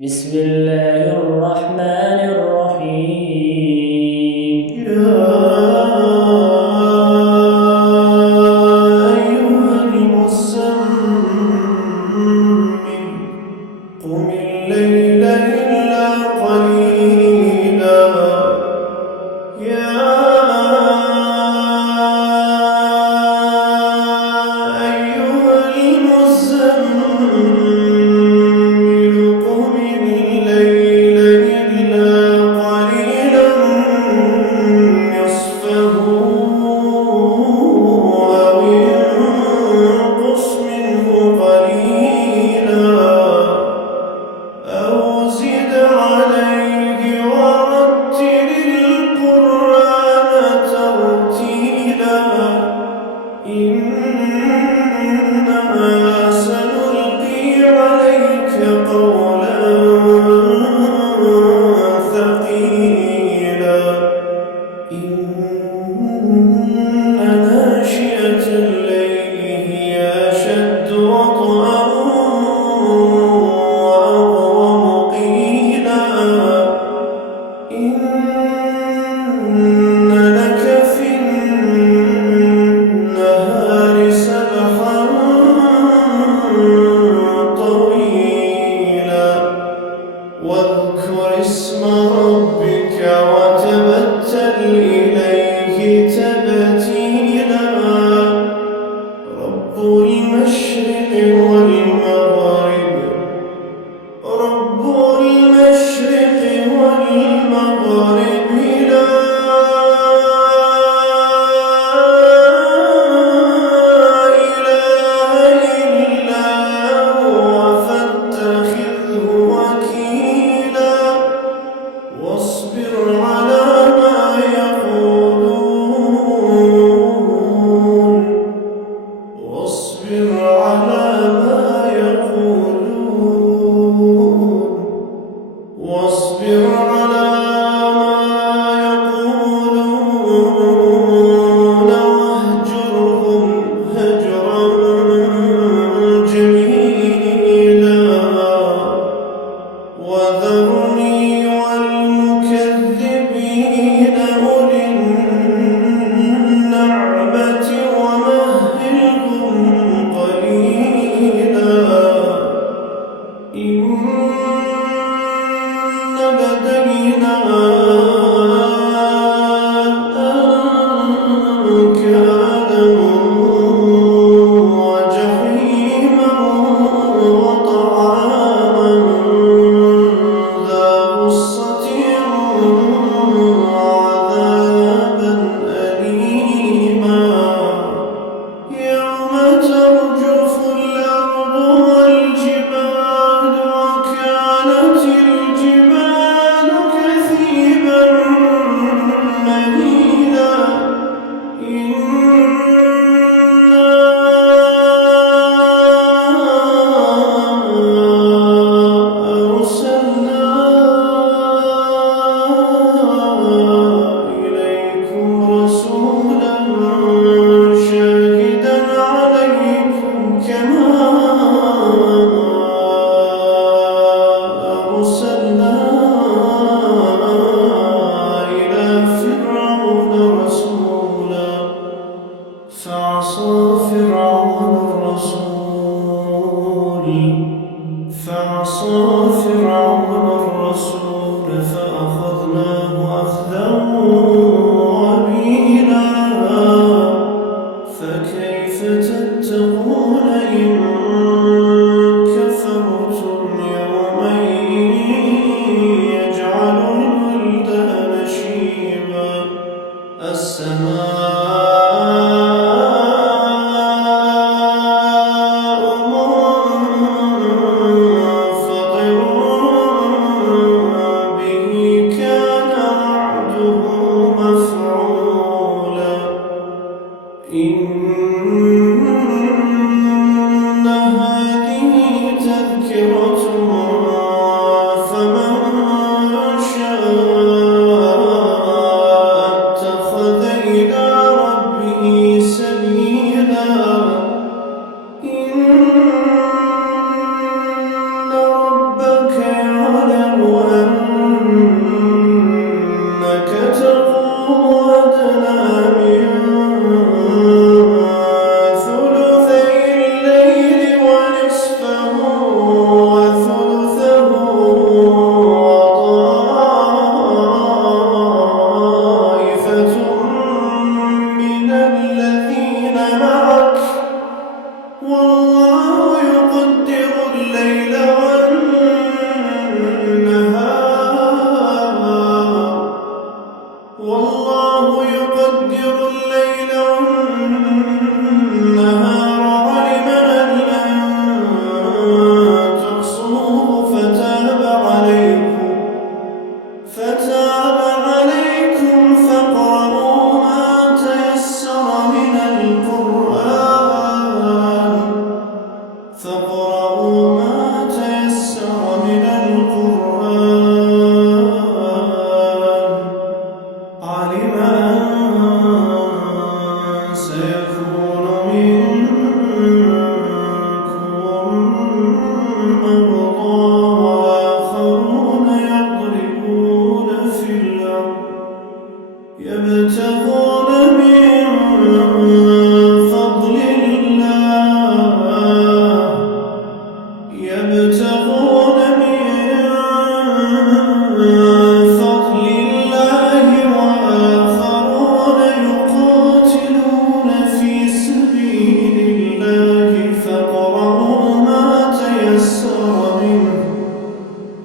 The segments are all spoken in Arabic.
بسم الله الرحمن الرحيم. يا أيها المزمل قم الليل إلا قليلا يا أيها المزمل قم الليل إلا قليلا نصفه أو انقص منه قليلا أو زد عليه ورتل القرآن ترتيلا إنا سنلقي عليك قولا ثقيلا إن ناشئة الليل هي أشد وطئا وأقوم قيلا إن لك في النهار سبحا طويلا واذكر اسم ربك وتبتل إليه تبتيلا رب المشرق والمغرب لا إله إلا هو فاتخذه وكيلا واصبر على ما يقولون واصبر على ما يقولون واصبر على ما يقولون واهجرهم هجرا جميلا وذرني والمكذبين أولي النعمة ومهلهم قليلا إن لدينا أنكالا وجحيما وطعاما ذا غصة وعذابا أليما يوم ترجف الأرض والجبال وكانت الجبال كثيبا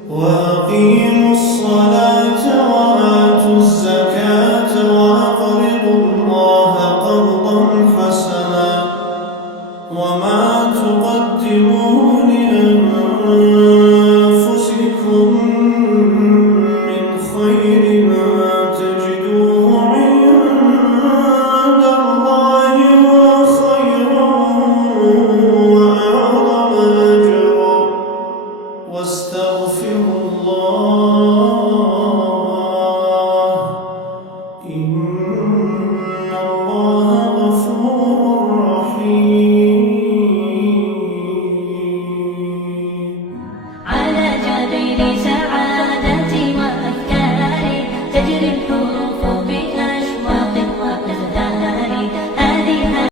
وأقيموا الصلاة وآتوا الزكاة وأقرضوا الله قرضا حسنا وما تقدموا لأنفسكم